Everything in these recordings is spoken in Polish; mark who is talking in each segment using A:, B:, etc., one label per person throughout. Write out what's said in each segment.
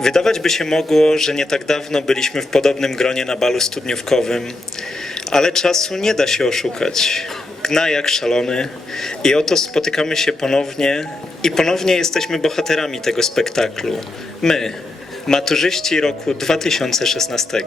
A: Wydawać by się mogło, że nie tak dawno byliśmy w podobnym gronie na balu studniówkowym, ale czasu nie da się oszukać. Gna jak szalony i oto spotykamy się ponownie i ponownie jesteśmy bohaterami tego spektaklu. My, maturzyści roku 2016.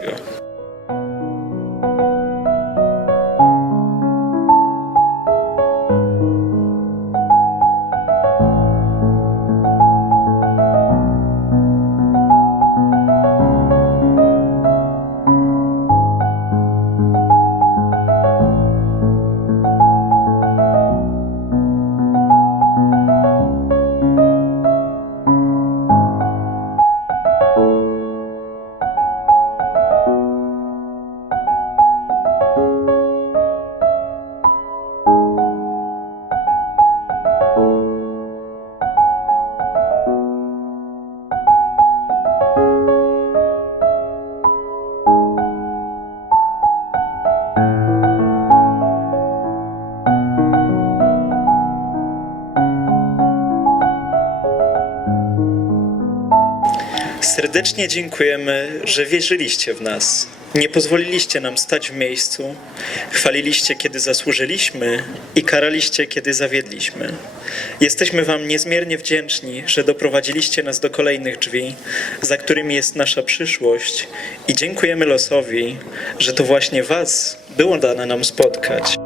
A: Serdecznie dziękujemy, że wierzyliście w nas. Nie pozwoliliście nam stać w miejscu, chwaliliście, kiedy zasłużyliśmy i karaliście, kiedy zawiedliśmy. Jesteśmy Wam niezmiernie wdzięczni, że doprowadziliście nas do kolejnych drzwi, za którymi jest nasza przyszłość i dziękujemy losowi, że to właśnie Was było dane nam spotkać.